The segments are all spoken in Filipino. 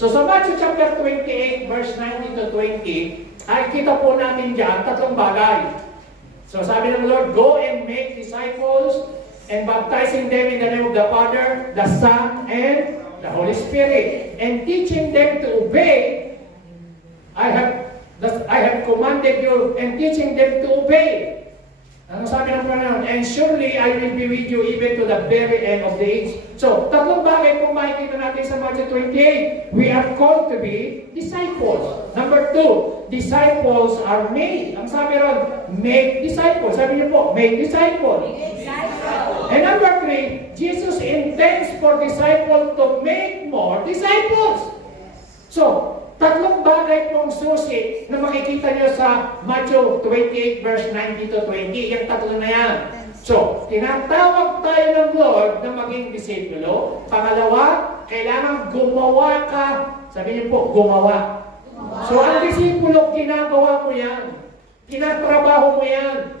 So sa Matthew chapter 28, verse 19 to 20, ay kita po natin dyan tatlong bagay. So sabi ng Lord, go and make disciples and baptizing them in the name of the Father, the Son, and the Holy Spirit, and teaching them to obey. I have commanded you, and teaching them to obey. Ano sabi ng Panginoon? And surely I will be with you even to the very end of the age. So, tatlong bagay kung makikita natin sa Matthew 28. We are called to be disciples. Number 2, disciples are made. Ang sabi ron, make disciples. Sabi niyo po, make disciples. And number 3, Jesus intends for disciples to make more disciples. So, tatlong bagay pong susi na makikita nyo sa Matthew 28 verse 19 to 20. Yung tatlo na yan. So, tinatawag tayo ng Lord na maging disipulo. Pangalawa, kailangan gumawa ka. Sabi niyo po, gumawa. So, ang disipulo, ginagawa mo yan. Kinatrabaho mo yan.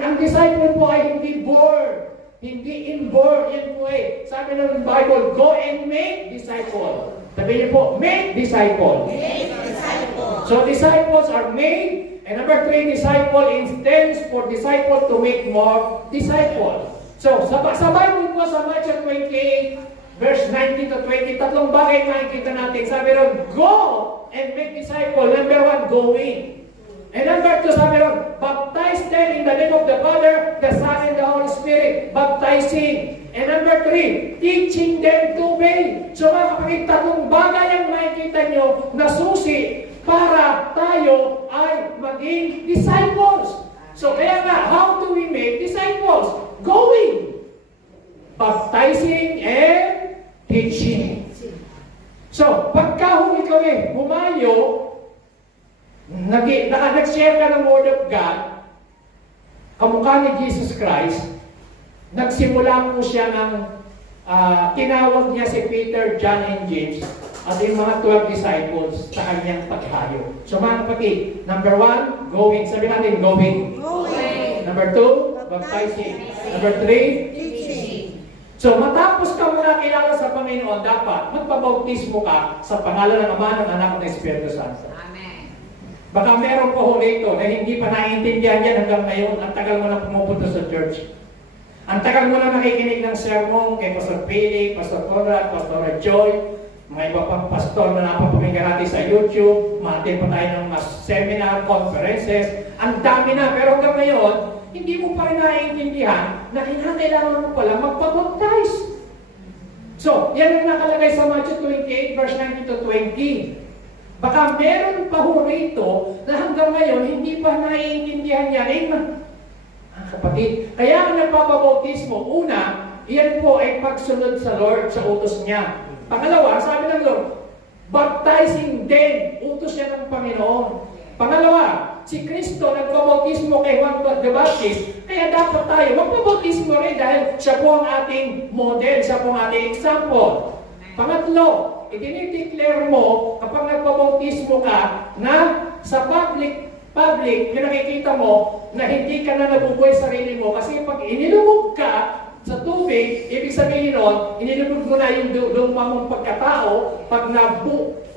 Ang disciple po ay hindi bored. Hindi inborn. Yan po eh. Sabi ng Bible, go and make disciples. Sabi niyo po, make disciples. Make disciples. So disciples are made. And number 3, disciple intends for disciple to make more disciples. So sa Bible po, sa Matthew 28, verse 19 to 20, tatlong bagay makikita natin. Sabi ron, go and make disciples. Number 1, going. And number 2, sabi ron, baptize them in the name of the Father, the Son, and the Holy Spirit. Baptizing. And number 3, teaching them to obey. So mga kapatid, tatlong bagay ang makikita nyo na susi para tayo ay maging disciples. So kaya nga, how do we make disciples? Going, baptizing, and teaching. So, pagka ikaw humayo, nag-share ka ng Word of God, kamukha ni Jesus Christ, nagsimula po siya ng tinawag niya si Peter, John, and James at yung mga 12 disciples sa kanyang paghayo. So mga kapatid, number 1, going. Sabi natin, going. Number 2, baptizing. Number 3, Teaching. so matapos ka muna kilala sa Panginoon, dapat magpabautismo ka sa pangalan ng Ama, ng Anak, ng Espiritu Santo. Baka meron pa ho rito na hindi pa naiintindihan yan hanggang ngayon. Ang tagal mo na pumupunta sa church. Ang tagal mo na nakikinig ng sermon kay Pastor Billy, Pastor Conrad, Pastor Joy, mga iba pang pastor na napapakinggan natin sa YouTube, matin pa tayo ng mga seminar, conferences, ang dami na. Pero hanggang ngayon, hindi mo pa rin naiintindihan na kailangan mo pala magpabaptize. So, yan ang nakalagay sa Matthew 28, verse 19 to 20. Baka meron pa ho rito na hanggang ngayon hindi pa naiintindihan yan. Kapatid, kaya ang nagpapabautismo, una, iyan po ay pagsunod sa Lord, sa utos niya. Pangalawa, sabi ng Lord, baptizing din, utos siya ng Panginoon. Pangalawa, si Kristo nagpabautismo kay Juan the Baptist, kaya dapat tayo magpabautismo rin dahil siya po ang ating model, siya po ang ating example. Pangatlo, itinideclare mo kapag nagpabautismo ka na sa public, yung nakikita mo na hindi ka na nabubuhay sa sarili mo kasi pag inilubog ka sa tubig, ibig sabihin nun, inilubog mo na yung lumang mong pagkatao. Pag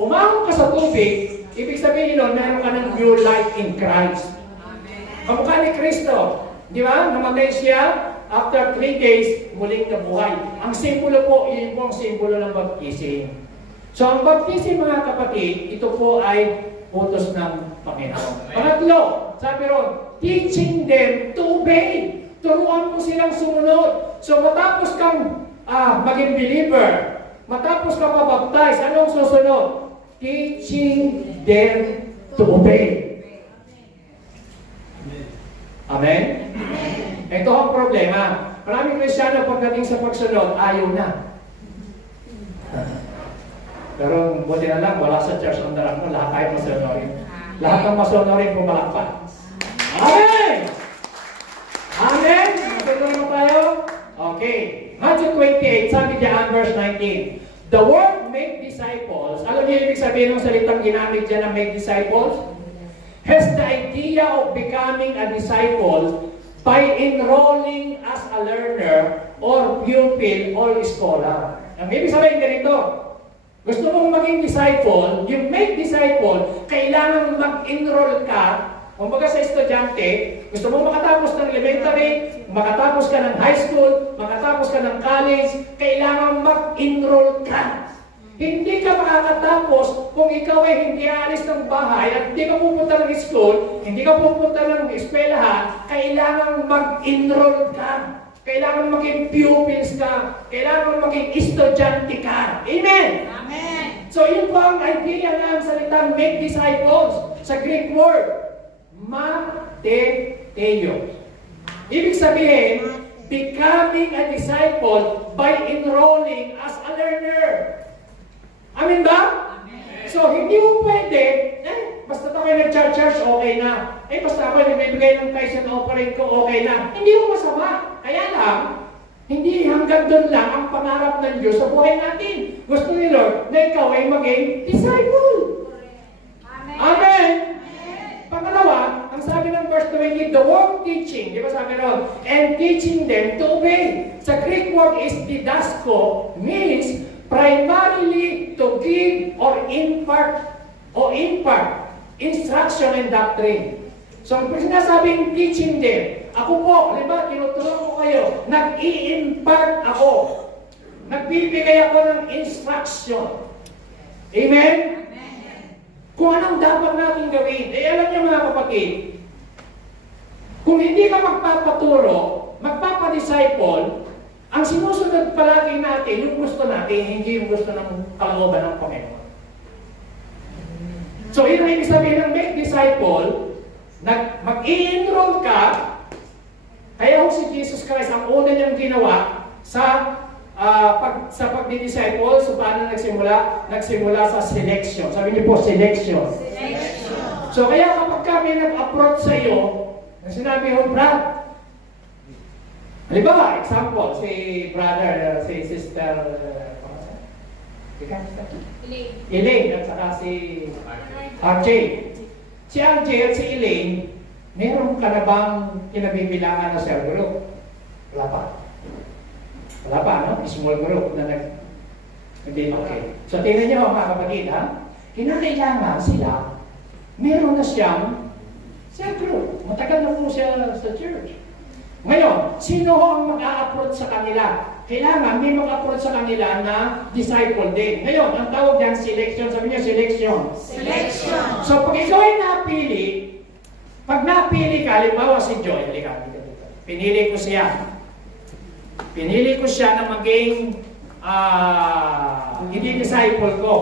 umahon ka sa tubig, ibig sabihin nun, meron ka ng new life in Christ. Kamukha ni Kristo, di ba? Namatay siya, after 3 days, muling nabuhay. Ang simbolo po, yun po ang simbolo ng baptism. So, ang baptism, mga kapatid, ito po ay utos ng Panginoon. Pangatlo, sabi ron, teaching them to obey. Turuan mo silang sumunod. So, matapos kang maging believer, matapos kang mabaptize, anong susunod? Teaching them to obey. Amen? Ito ang problema. Maraming Kristiyano pagdating sa pagsunod, ayaw na. Pero buti na lang, wala sa church on the rock mo, lahat tayo masunorin. Lahat ng masunorin pumalakpan. Amen! Amen! Maganda naman tayo? Okay. Matthew 28, sabi diyan, verse 19. The word make disciples, alam niyo ibig sabihin ng salitang ginamit dyan na make disciples? Has the idea of becoming a disciple by enrolling as a learner or pupil or scholar. Ang ibig sabihin ganito, Gusto mong maging disciple, yung make disciple, kailangan mag-enroll ka. Kumbaga sa estudyante, gusto mong makatapos ng elementary, makatapos ka ng high school, makatapos ka ng college, kailangan mag-enroll ka. Hindi ka makakatapos kung ikaw ay hindi aalis ng bahay at hindi ka pupunta ng school, hindi ka pupunta ng eskwelahan, kailangan mag-enroll ka. Kailangan maging pupils ka. Kailangan maging estudyante ka. Amen? Amen. So yun po ang idea ng salitang make disciples sa Greek word. Mateteo. Ibig sabihin, becoming a disciple by enrolling as a learner. Amin ba? Amen. So, hindi mo pwede, basta tayo nag-church, okay na. Basta ako nagbibigay ng tithes and offering ko, okay na. Hindi mo masama. Kaya lang, hindi hanggang doon lang ang pangarap ng Diyos sa buhay natin. Gusto ni Lord na ikaw ay maging disciple. Amen. Amen. Pangalawa, ang sabi ng verse 20, the word teaching, di ba sabi ron? And teaching them to obey. Sa Greek word is didasko, means primarily to give or impart instruction and doctrine. So, kung sinasabing teaching them, ako po, halimbawa, tinutulong ko kayo, nag-i-impart ako. Nagbibigay ako ng instruction. Amen? Kung anong dapat natin gawin. Alam niyo mga kapatid, kung hindi ka magpapaturo, magpapadisciple, ang sinusunod palagi natin, yung gusto natin, hindi yung gusto ng kalooban ng Panginoon. So, yun ang ibig sabihin ng make disciple, mag-i-enroll ka, kaya kung si Jesus Christ, ang una niyang ginawa sa pagdi-disciple, so paano nagsimula? Nagsimula sa selection. Sabi niyo po, selection. So, kaya kapag kami nag-approach sa iyo, na sinabi ho, Brad, halimbawa, example, si brother, si sister, Elaine, at saka si RJ. Si RJ at si Elaine, meron ka na bang kinabibilangan na cell group? Wala pa. Wala pa, no? Small group na hindi, okay. So, tingnan niyo mga kapatid, ha? Kinakailangan sila, meron na siyang cell group. Matagal na po siya sa church. Ngayon, sino ang mag-a-approach sa kanila? Kailangan may mag-approach sa kanila na disciple din. Ngayon, ang tawag diyan selection. Sabi niyo, selection. Selection. So, pag ikaw ay napili, pag napili ka, halimbawa si Joy, pinili ko siya. Pinili ko siya na maging hindi disciple ko.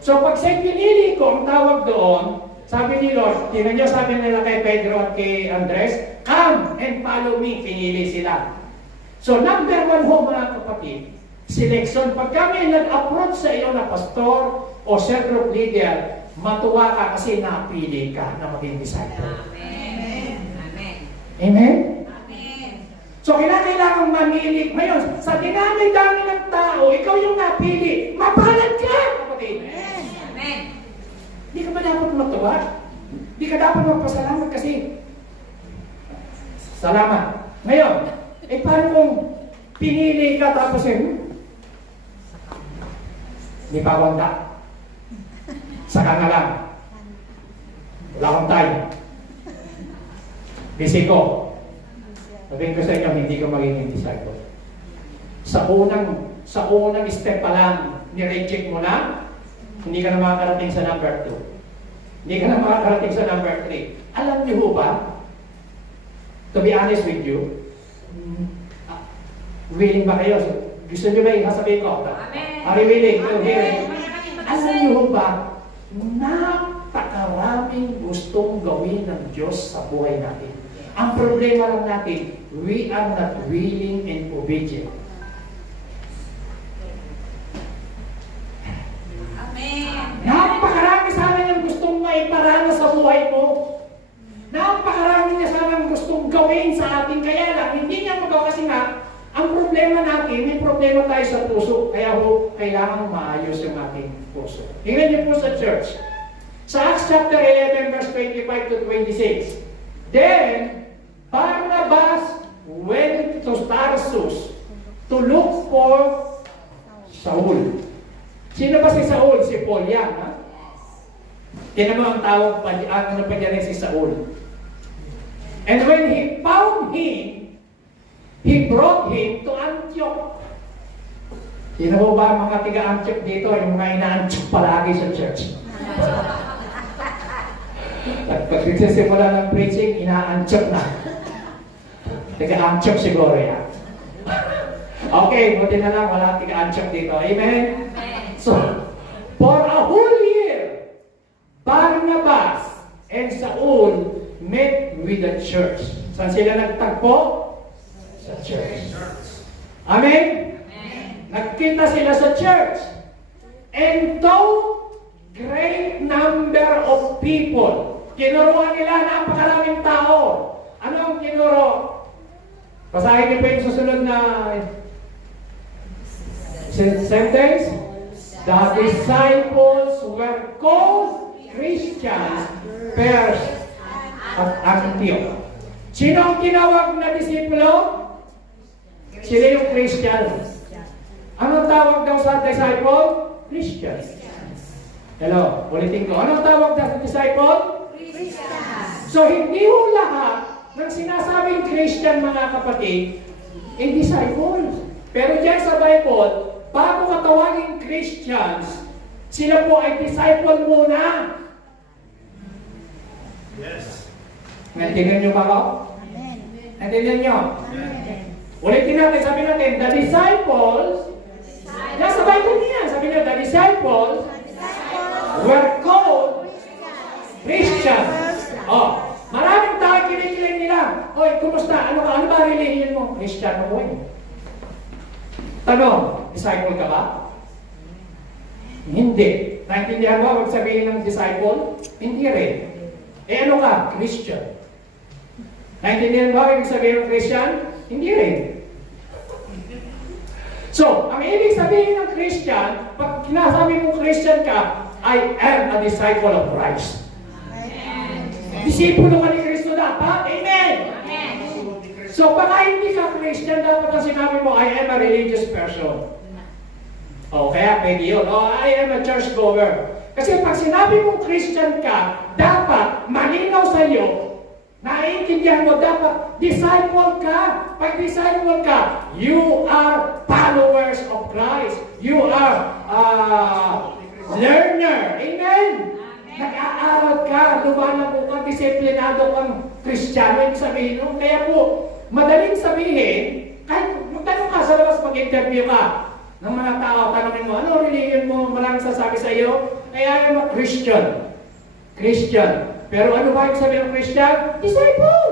So, pag siya pinili ko, ang tawag doon, sabi ni Lord, tingnan niyo, sabi nila kay Pedro at kay Andres, come and follow me. Pinili sila. So, number one ho mga kapatid, selection. Pag kami nag-approach sa iyo na pastor o cell group leader, matuwa ka kasi napili ka na maging disciple. Amen. Amen. Amen? So, kailangan mamili. Ngayon, sa dinami-dami ng tao, ikaw yung napili. Mapalad ka, kapatid. Amen. Hindi ka ba dapat matuwa? Hindi ka dapat magpasalamat kasi salamat. Ngayon, paano kung pinili ka tapos hindi pa wanda? Saka na lang. Wala akong time. Busy ko. Sabihin ko sa inyo, hindi ka magiging disciple. Sa unang step pa lang, ni-reject mo na, hindi ka na makakarating sa number 2. Hindi ka na makakarating sa number 3. Alam niyo ho ba, to be honest with you, willing ba kayo? Gusto niyo ba yung sasabihin ko? Amen. Are you willing to hear? Amen. Alam niyo ho ba, napakaraming gustong gawin ng Diyos sa buhay natin. Ang problema lang natin, we are not willing and obedient. Amen. Napakarami sana yung gustong maiparana sa buhay mo. Napakarami niya sana yung gustong gawin sa atin. Kaya lang, hindi niya magawa kasi nga, ang problema natin, may problema tayo sa puso. Kaya ho, kailangan maayos yung ating puso. Tingnan niyo po sa church. Sa Acts chapter 11, verse 25 to 26. Then, Barnabas went to Tarsus to look for Saul. Sino ba si Saul? Si Paul yan, ha? Tinan mo ang tawag pa, ano pa dyan si Saul. And when he found him, he brought him to Antioch. Sino mo ba mga tiga-Antioch dito? Yung mga ina-Antioch palagi sa church. At pag nagsisimula ng preaching, ina-Antioch na. Tiga-Antioch siguro yan. Okay, buti na lang wala tiga-Antioch dito. Amen? So, for a whole year, Barnabas and Saul met with the church. Saan sila nagtagpo? Sa church. Amen? Nagkita sila sa church. And though great number of people, kinuruan nila napakaraming tao. Ano ang kinuro? Basahin niyo pa yung susunod na sentence. The disciples were called Christians first at Antioch. Sino ang tinawag na disipulo? Sila yung Christians. Anong tawag daw sa disciple? Christians. Hello, ulitin ko. Anong tawag daw sa disciple? Christians. So, hindi mo lahat ng sinasabing Christian, mga kapatid, disciples. Pero dyan sa Bible, bago ka tawagin Christians, sila po ay disciple muna. Yes. Naintindihan niyo ba ako? Naintindihan niyo? Ulitin natin, sabi natin, the disciples, nasa Bible niya, sabi niya, the disciples were called Christians. Oh, maraming tao kinikilig nila. Oy, kumusta? Ano ba religion mo? Christian ako eh. Tanong, disciple ka ba? Hindi. Naintindihan mo, huwag sabihin ng disciple? Hindi rin. Eh ano ka? Christian. Naintindihan mo, ibig sabihin ng Christian? Hindi rin. So, ang ibig sabihin ng Christian, pag kinasabi mo Christian ka, I am a disciple of Christ. Disipulo ka ni Kristo dapat. Amen! So, baka hindi ka Christian, dapat ang sinabi mo, I am a religious person. O, kaya pwede yun. O, I am a churchgoer. Kasi pag sinabi mong Christian ka, dapat malinaw sa iyo, naiintindihan mo, dapat disciple ka. Pag disciple ka, you are followers of Christ. You are learner. Amen? Nag-aaral ka, lumalabo ka, disiplinado kang Kristiyano, yung sabihin mo. Kaya po, madaling sabihin, kahit magtanong ka sa labas, mag-interview ka ng mga tao, tanongin mo, ano religion mo? Maraming sasabi sa iyo, kaya yung Christian. Christian. Pero ano ba yung sabi ng Christian? Disciple!